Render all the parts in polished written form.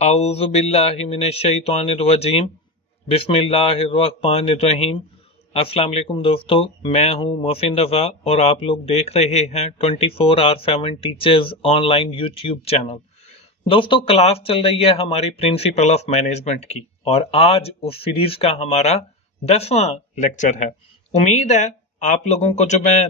औज़ुबिल्लाहिमिनश्शैतानिर्रजीम बिस्मिल्लाहिर्रहमानिर्रहीम। अस्सलाम वालेकुम दोस्तों, मैं हूं मोहसिन रजा और आप लोग देख रहे हैं 24/7 टीचर्स ऑनलाइन यूट्यूब चैनल। दोस्तों, क्लास चल रही है हमारी प्रिंसिपल ऑफ मैनेजमेंट की और आज उस सीरीज का हमारा 10वां लेक्चर है। उम्मीद है आप लोगों को जो मैं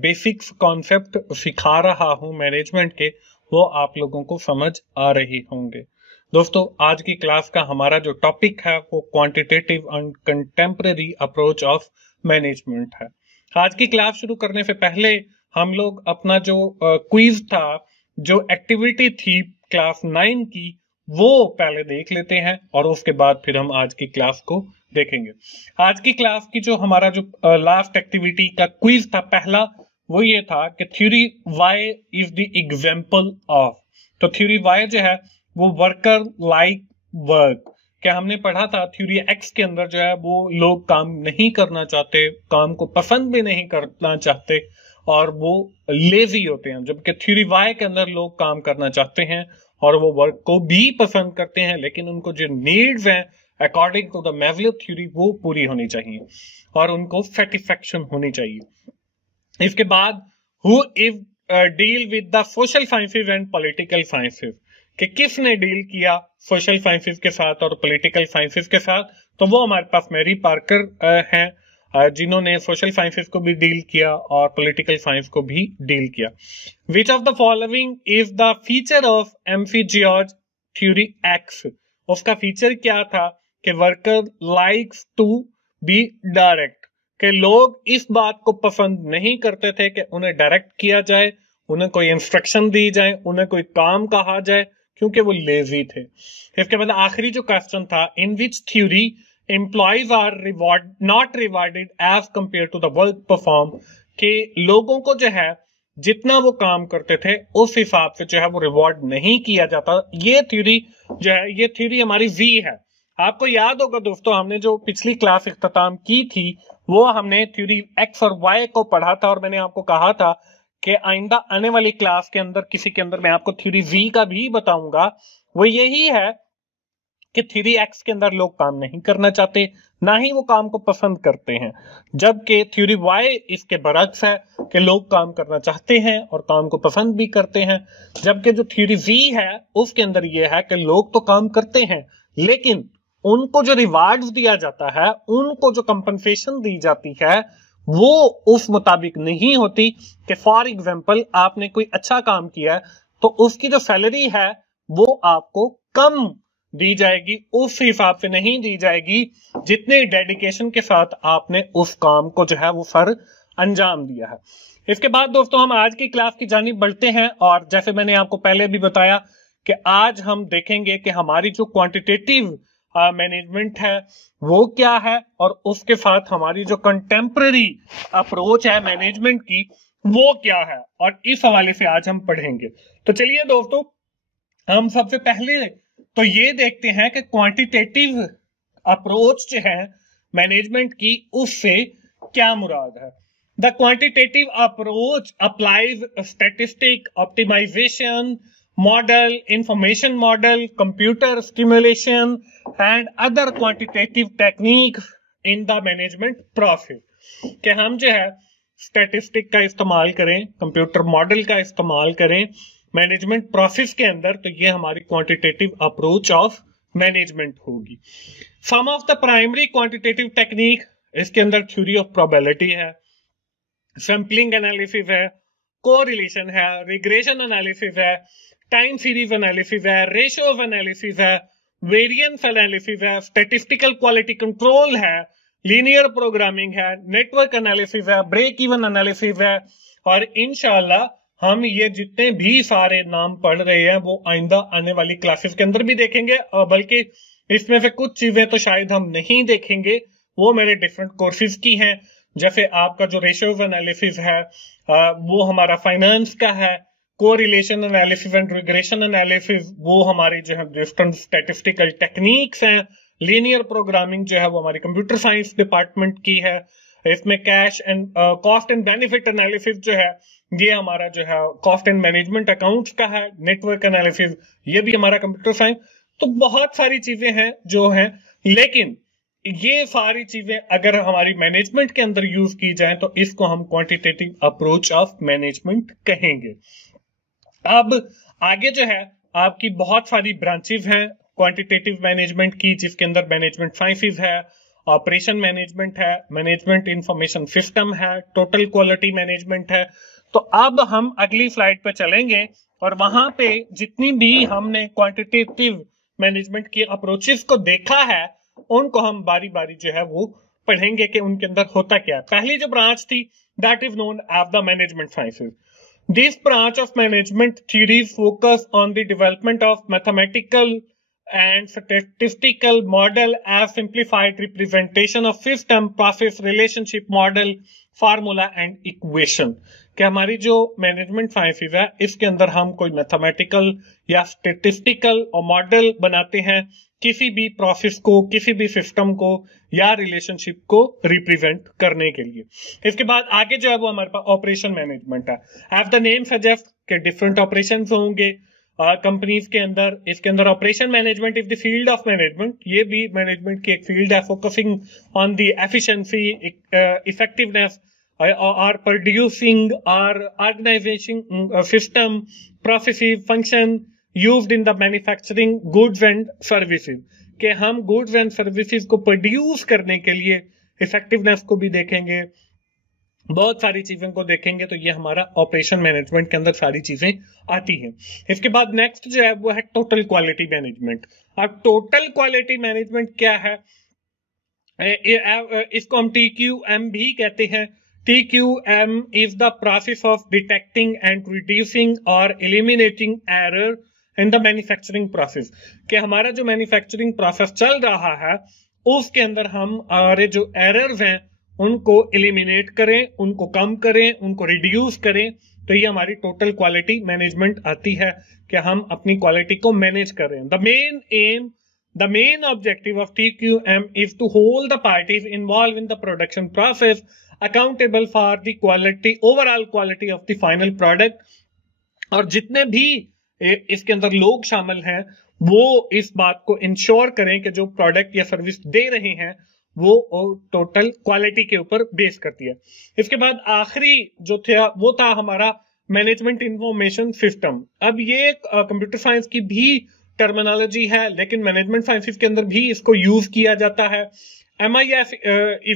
बेसिक्स कॉन्सेप्ट सिखा रहा हूं मैनेजमेंट के, वो आप लोगों को समझ आ रही होंगे। दोस्तों, आज की क्लास का हमारा जो टॉपिक है वो quantitative and contemporary approach of management है। आज की क्लास शुरू करने से पहले हम लोग अपना जो क्विज था, जो एक्टिविटी थी क्लास 9 की, वो पहले देख लेते हैं और उसके बाद फिर हम आज की क्लास को देखेंगे। आज की क्लास की जो हमारा जो लास्ट एक्टिविटी का क्विज था पहला, वो ये था कि theory Y is the example of. तो थ्योरी वाई जो है वो वर्कर लाइक वर्क। क्या हमने पढ़ा था थ्योरी एक्स के अंदर जो है वो लोग काम नहीं करना चाहते, काम को पसंद भी नहीं करना चाहते और वो लेजी होते हैं, जबकि थ्योरी वाई के अंदर लोग काम करना चाहते हैं और वो वर्क को भी पसंद करते हैं, लेकिन उनको जो नीड्स हैं according to the Maslow theory वो पूरी होनी चाहिए और उनको सेटिस्फेक्शन होनी चाहिए। इसके बाद who is deal with the social sciences and political sciences, कि किसने डील किया सोशल साइंसेज के साथ और पॉलिटिकल साइंसेज के साथ। तो वो हमारे पास मैरी पार्कर हैं, जिन्होंने सोशल साइंसेज को भी डील किया और पॉलिटिकल साइंस को भी डील किया। Which of the following is the feature of MC George theory X. उसका फीचर क्या था कि worker likes to be direct, कि लोग इस बात को पसंद नहीं करते थे कि उन्हें डायरेक्ट किया जाए, उन्हें कोई इंस्ट्रक्शन दी जाए, उन्हें कोई काम कहा जाए, क्योंकि वो लेजी थे। इसके बाद आखिरी जो क्वेश्चन था, in which theory employees are not rewarded as compare to the work perform, कि लोगों को जो है जितना वो काम करते थे उस हिसाब से जो है वो रिवॉर्ड नहीं किया जाता। ये थ्योरी जो है, ये थ्योरी हमारी वी है। आपको याद होगा दोस्तों, हमने जो पिछली क्लास इख्तिताम की थी वो हमने थ्योरी एक्स और वाई को पढ़ा था और मैंने आपको कहा था कि आइंदा आने वाली क्लास के अंदर किसी के अंदर मैं आपको थ्योरी वी का भी बताऊंगा। वो यही है कि थ्योरी एक्स के अंदर लोग काम नहीं करना चाहते, ना ही वो काम को पसंद करते हैं, जबकि थ्योरी वाई इसके बरक्स है कि लोग काम करना चाहते हैं और काम को पसंद भी करते हैं। जबकि जो थ्योरी वी है उसके अंदर यह है कि लोग तो काम करते हैं, लेकिन उनको जो रिवार्ड्स दिया जाता है, उनको जो कंपनसेशन दी जाती है, वो उस मुताबिक नहीं होती। कि फॉर एग्जाम्पल आपने कोई अच्छा काम किया है तो उसकी जो सैलरी है वो आपको कम दी जाएगी, उस हिसाब से नहीं दी जाएगी जितने डेडिकेशन के साथ आपने उस काम को जो है वो सर अंजाम दिया है। इसके बाद दोस्तों हम आज की क्लास की जानिब बढ़ते हैं और जैसे मैंने आपको पहले भी बताया कि आज हम देखेंगे कि हमारी जो क्वांटिटेटिव मैनेजमेंट है वो क्या है और उसके साथ हमारी जो कंटेम्पररी अप्रोच है मैनेजमेंट की वो क्या है, और इस हवाले से आज हम पढ़ेंगे। तो चलिए दोस्तों, हम सबसे पहले तो ये देखते हैं कि क्वांटिटेटिव अप्रोच जो है मैनेजमेंट की, उससे क्या मुराद है। The quantitative approach applies statistic optimization model, information model, computer stimulation and other quantitative techniques in the management process। कि हम जो है स्टैटिस्टिक का इस्तेमाल करें, कंप्यूटर मॉडल का इस्तेमाल करें मैनेजमेंट प्रोसेस के अंदर, तो ये हमारी क्वांटिटेटिव अप्रोच ऑफ मैनेजमेंट होगी। Some of the primary quantitative technique, इसके अंदर थ्योरी ऑफ प्रोबेबिलिटी है, सैंपलिंग एनालिसिस है, कोरिलेशन है, रिग्रेशन एनालिसिस है, टाइम सीरीज एनालिसिस है, रेशियोज एनालिसिस है, वेरिएंस एनालिसिस है, स्टैटिस्टिकल क्वालिटी कंट्रोल है, लीनियर प्रोग्रामिंग है, नेटवर्क एनालिसिस है, ब्रेक इवन एनालिसिस है, और इंशाल्लाह हम ये जितने भी सारे नाम पढ़ रहे हैं वो आइंदा आने वाली क्लासेस के अंदर भी देखेंगे, और बल्कि इसमें से कुछ चीजें तो शायद हम नहीं देखेंगे, वो मेरे डिफरेंट कोर्सेज की हैं। जैसे आपका जो रेशियोज एनालिसिस है वो हमारा फाइनेंस का है, correlation analysis and regression analysis वो हमारी जो है डिफरेंट स्टैटिस्टिकल टेक्निक्स हैं, लीनियर प्रोग्रामिंग जो है वो हमारी कंप्यूटर साइंस डिपार्टमेंट की है। इसमें cash and cost and benefit analysis जो है ये हमारा जो है कॉस्ट एंड मैनेजमेंट अकाउंट्स का है। नेटवर्क एनालिसिस ये भी हमारा कंप्यूटर साइंस। तो बहुत सारी चीजें हैं जो हैं, लेकिन ये सारी चीजें अगर हमारी मैनेजमेंट के अंदर यूज की जाए तो इसको हम क्वांटिटेटिव अप्रोच ऑफ मैनेजमेंट कहेंगे। अब आगे जो है आपकी बहुत सारी ब्रांचेस हैं क्वांटिटेटिव मैनेजमेंट की, जिसके अंदर मैनेजमेंट साइंसेस है, ऑपरेशन मैनेजमेंट है, मैनेजमेंट इंफॉर्मेशन सिस्टम है, टोटल क्वालिटी मैनेजमेंट है। तो अब हम अगली स्लाइड पे चलेंगे और वहां पे जितनी भी हमने क्वांटिटेटिव मैनेजमेंट की अप्रोचेस को देखा है उनको हम बारी बारी जो है वो पढ़ेंगे कि उनके अंदर होता क्या है। पहली जो ब्रांच थी that is known as the management sciences. This branch of management theories focus on the development of mathematical and statistical model as simplified representation of system, process, relationship model, formula and equation। कि हमारी जो management sciences है इसके अंदर हम कोई mathematical या statistical और मॉडल बनाते हैं किसी भी प्रोसेस को, किसी भी सिस्टम को या रिलेशनशिप को रिप्रेजेंट करने के लिए। इसके बाद आगे जो है वो हमारे पास ऑपरेशन मैनेजमेंट है। एज द नेम सजेस्ट के डिफरेंट ऑपरेशन होंगे कंपनीज के अंदर। इसके अंदर operation management is the field of management, ये भी मैनेजमेंट की एक फील्ड है, focusing on the efficiency, effectiveness or producing or organizing system, processes, function used in the manufacturing goods and services। कि हम goods and services को produce करने के लिए इफेक्टिवनेस को भी देखेंगे, बहुत सारी चीजों को देखेंगे। तो ये हमारा ऑपरेशन मैनेजमेंट के अंदर सारी चीजें आती हैं। इसके बाद नेक्स्ट जो है वो है टोटल क्वालिटी मैनेजमेंट। अब टोटल क्वालिटी मैनेजमेंट क्या है, इसको हम TQM भी कहते हैं। TQM is the process of detecting and reducing or eliminating error in the manufacturing process। कि हमारा जो मैन्युफैक्चरिंग प्रोसेस चल रहा है उसके अंदर हम हमारे जो एरर्स हैं उनको एलिमिनेट करें, उनको कम करें, उनको रिड्यूस करें। तो ये हमारी टोटल क्वालिटी मैनेजमेंट आती है कि हम अपनी क्वालिटी को मैनेज करें। The main objective of TQM is to hold the parties involved in the production process accountable for the quality, overall quality of the final product। और जितने भी इसके अंदर लोग शामिल हैं वो इस बात को इंश्योर करें कि जो प्रोडक्ट या सर्विस दे रहे हैं वो टोटल क्वालिटी के ऊपर बेस करती है। इसके बाद आखिरी जो था वो था हमारा मैनेजमेंट इंफॉर्मेशन सिस्टम। अब ये कंप्यूटर साइंस की भी टर्मिनोलॉजी है, लेकिन मैनेजमेंट साइंसेस के अंदर भी इसको यूज किया जाता है। MIS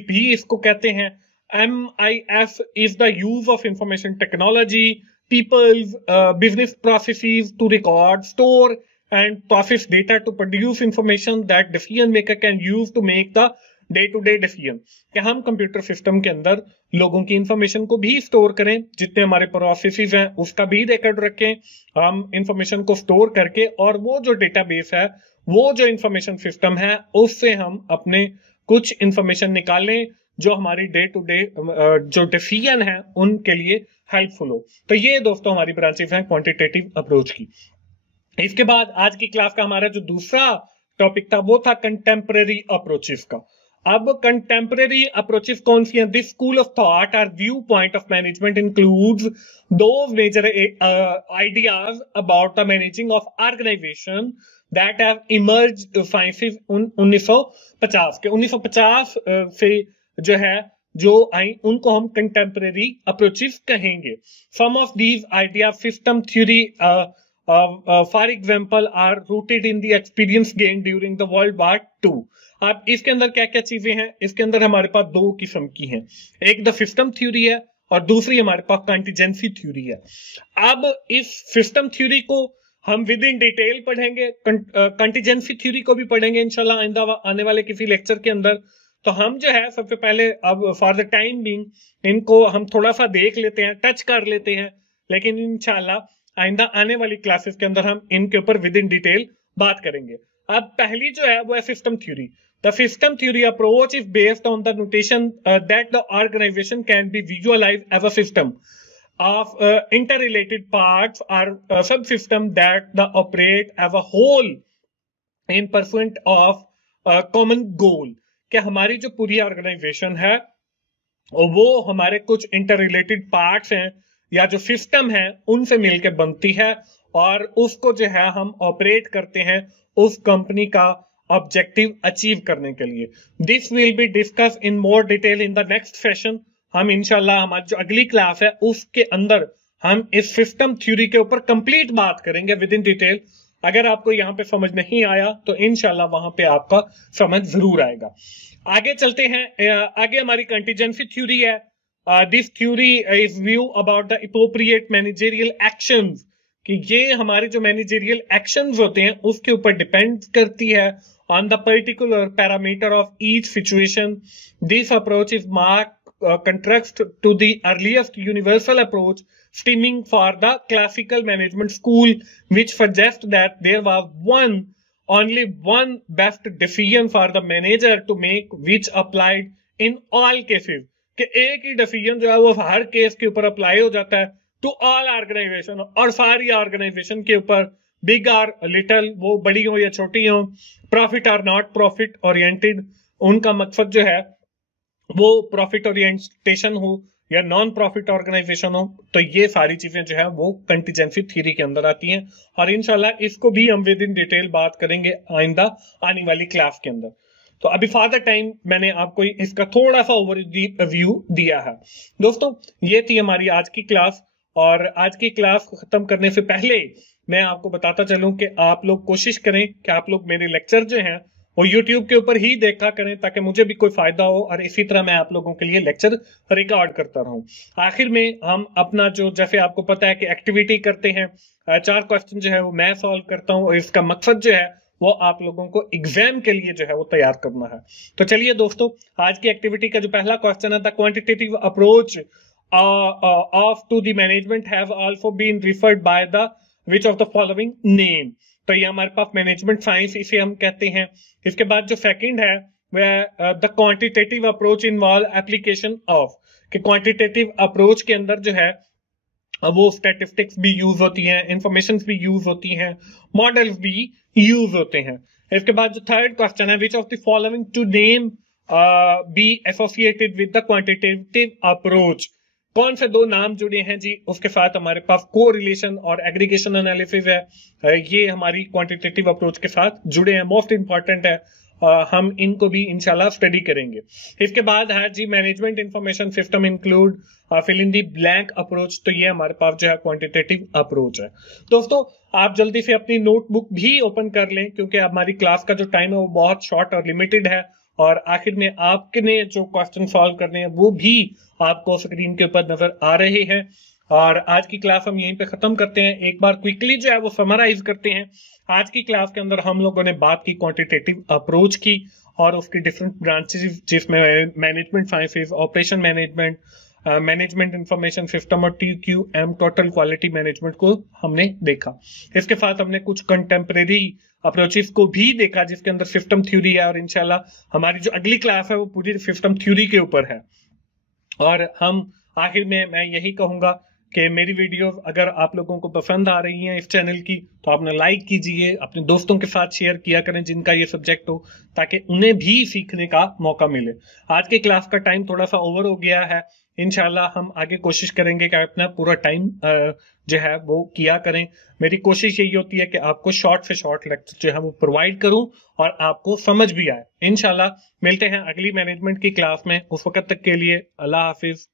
भी इसको कहते हैं। MIS is the use of information technology, people's business processes to record, store and process data to produce information that decision maker can use to make the day to day decision. कि हम computer system के अंदर लोगों की information को भी store करें, जितने हमारे प्रोसेसेस हैं उसका भी रिकॉर्ड रखें, हम इंफॉर्मेशन को स्टोर करके और वो जो डेटाबेस है, वो जो इंफॉर्मेशन सिस्टम है उससे हम अपने कुछ इंफॉर्मेशन निकालें जो हमारी डे टू डे जो डिसीजन है उनके लिए हेल्पफुल हो। तो ये दोस्तों हमारी ब्रांचेस हैं क्वांटिटेटिव अप्रोच की। इसके बाद आज की क्लास का हमारा जो दूसरा टॉपिक था वो था कंटेम्पररी अप्रोचेस का। अब कंटेम्पररी अप्रोचेस कौन सी हैं? दिस स्कूल ऑफ थॉट और view point of management includes those major ideas about the managing of organization that have emerged since 1950 के 1950 से जो है जो आई उनको हम कंटेम्पररी अप्रोचेस कहेंगे। Some of these idea system theory for example are rooted in the experience gain during the World War II। अब इसके अंदर क्या क्या चीजें हैं? इसके अंदर हमारे पास दो किस्म की हैं, एक द सिस्टम थ्योरी है और दूसरी हमारे पास कंटीजेंसी थ्योरी है। अब इस सिस्टम थ्योरी को हम विद इन डिटेल पढ़ेंगे, कंटीजेंसी थ्योरी को भी पढ़ेंगे इंशाल्लाह आइंदा आने वाले किसी लेक्चर के अंदर। तो हम जो है सबसे पहले अब फॉर द टाइम बीइंग इनको हम थोड़ा सा देख लेते हैं, टच कर लेते हैं, लेकिन इंशाल्लाह आइंदा आने वाली क्लासेस के अंदर हम इनके ऊपर विद इन डिटेल बात करेंगे। अब पहली जो है वो है system theory. The system theory approach is based on the notation that the organization can be visualized as a system of interrelated parts or subsystems that the operate as a whole in pursuit of common goal। कि हमारी जो पूरी organisation है वो हमारे कुछ interrelated parts हैं या जो सिस्टम है उनसे मिलकर बनती है और उसको जो है हम ऑपरेट करते हैं उस कंपनी का ऑब्जेक्टिव अचीव करने के लिए। This will be discuss in more detail in the next session. हम इंशाल्लाह हमारी जो अगली क्लास है उसके अंदर हम इस सिस्टम थ्योरी के ऊपर कंप्लीट बात करेंगे विद इन डिटेल। अगर आपको यहाँ पे समझ नहीं आया तो इंशाल्लाह वहां पे आपका समझ जरूर आएगा। आगे चलते हैं। आगे हमारी कंटीजेंसी थ्योरी है। This theory is view about the appropriate managerial actions, कि ये हमारे जो मैनेजरियल एक्शंस होते हैं उसके ऊपर डिपेंड करती है on the particular parameter of each situation. This approach is mark contrast to the earliest universal approach stemming for the classical management school, which suggests that there was only one best decision for the manager to make, which applied in all cases, कि एक ही decision जो है वो हर case के ऊपर apply हो जाता है टू ऑल ऑर्गेनाइजेशन, और सारी ऑर्गेनाइजेशन के ऊपर, बिग और लिटिल, वो बड़ी हो या छोटी हो, प्रॉफिट और नॉट प्रॉफिट ओरिएंटेड, उनका मकसद जो है वो प्रॉफिट ओरिएंटेशन हो या नॉन प्रॉफिट ऑर्गेनाइजेशन हो, तो ये सारी चीजें जो है वो कंटीजेंसी थ्योरी के अंदर आती हैं। और इंशाल्लाह इसको भी हम विद इन डिटेल बात करेंगे आइंदा आने वाली क्लास के अंदर। तो अभी फॉर द टाइम मैंने आपको इसका थोड़ा सा ओवरव्यू दिया है। दोस्तों ये थी हमारी आज की क्लास, और आज की क्लास को खत्म करने से पहले मैं आपको बताता चलूं कि आप लोग कोशिश करें कि आप लोग मेरे लेक्चर जो हैं वो YouTube के ऊपर ही देखा करें, ताकि मुझे भी कोई फायदा हो और इसी तरह मैं आप लोगों के लिए लेक्चर रिकॉर्ड करता रहूं। आखिर में हम अपना जो, जैसे आपको पता है कि एक्टिविटी करते हैं, 4 क्वेश्चन जो है वो मैं सॉल्व करता हूं, और इसका मकसद जो है वो आप लोगों को एग्जाम के लिए जो है वो तैयार करना है। तो चलिए दोस्तों, आज की एक्टिविटी का जो पहला क्वेश्चन है, the quantitative approach of to the management have also been referred by the which of the following name. तो ये हमारे पास मैनेजमेंट साइंस इसे हम कहते हैं। इसके बाद जो सेकंड है वह the quantitative approach involve application of, कि क्वांटिटेटिव अप्रोच के अंदर जो है वो स्टैटिस्टिक्स भी यूज होती हैं, इंफॉर्मेशन भी यूज होती हैं, मॉडल्स भी यूज होते हैं। इसके बाद जो थर्ड क्वेश्चन है, which of the following to name be associated with the quantitative approach, कौन से 2 नाम जुड़े हैं जी उसके साथ हमारे पास को रिलेशन और एग्रीगेशन एनालिसिस है, ये हमारी क्वांटिटेटिव अप्रोच के साथ जुड़े हैं, मोस्ट इंपॉर्टेंट है, हम इनको भी इंशाल्लाह स्टडी करेंगे। इसके बाद है जी management information system include fill in the blank approach, तो ये हमारे पास जो है क्वांटिटेटिव अप्रोच है। दोस्तों आप जल्दी से अपनी नोटबुक भी ओपन कर लें, क्योंकि हमारी क्लास का जो टाइम है वो बहुत शॉर्ट और लिमिटेड है, और आखिर में आपने जो क्वेश्चन सॉल्व करने हैं वो भी आपको स्क्रीन के ऊपर नजर आ रहे हैं। और आज की क्लास हम यहीं पे खत्म करते हैं। एक बार क्विकली जो है वो समराइज करते हैं। आज की क्लास के अंदर हम लोगों ने बात की क्वांटिटेटिव अप्रोच की और उसकी डिफरेंट ब्रांचेस, जिसमें management sciences, operation management, management information system और TQM टोटल क्वालिटी मैनेजमेंट को हमने देखा। इसके साथ हमने कुछ कंटेम्परेरी अप्रोचेस को भी देखा जिसके अंदर सिस्टम थ्योरी है, और इंशाल्लाह हमारी जो अगली क्लास है वो पूरी सिस्टम थ्योरी के ऊपर है। और हम आखिर में मैं यही कहूंगा कि मेरी वीडियो अगर आप लोगों को पसंद आ रही हैं इस चैनल की, तो आपने लाइक कीजिए, अपने दोस्तों के साथ शेयर किया करें जिनका ये सब्जेक्ट हो, ताकि उन्हें भी सीखने का मौका मिले। आज के क्लास का टाइम थोड़ा सा ओवर हो गया है, इंशाल्लाह हम आगे कोशिश करेंगे कि अपना पूरा टाइम जो है वो किया करें। मेरी कोशिश यही होती है कि आपको शॉर्ट से शॉर्ट लेक्चर जो है वो प्रोवाइड करूं और आपको समझ भी आए। इंशाल्लाह मिलते हैं अगली मैनेजमेंट की क्लास में, उस वक्त तक के लिए अल्लाह हाफिज।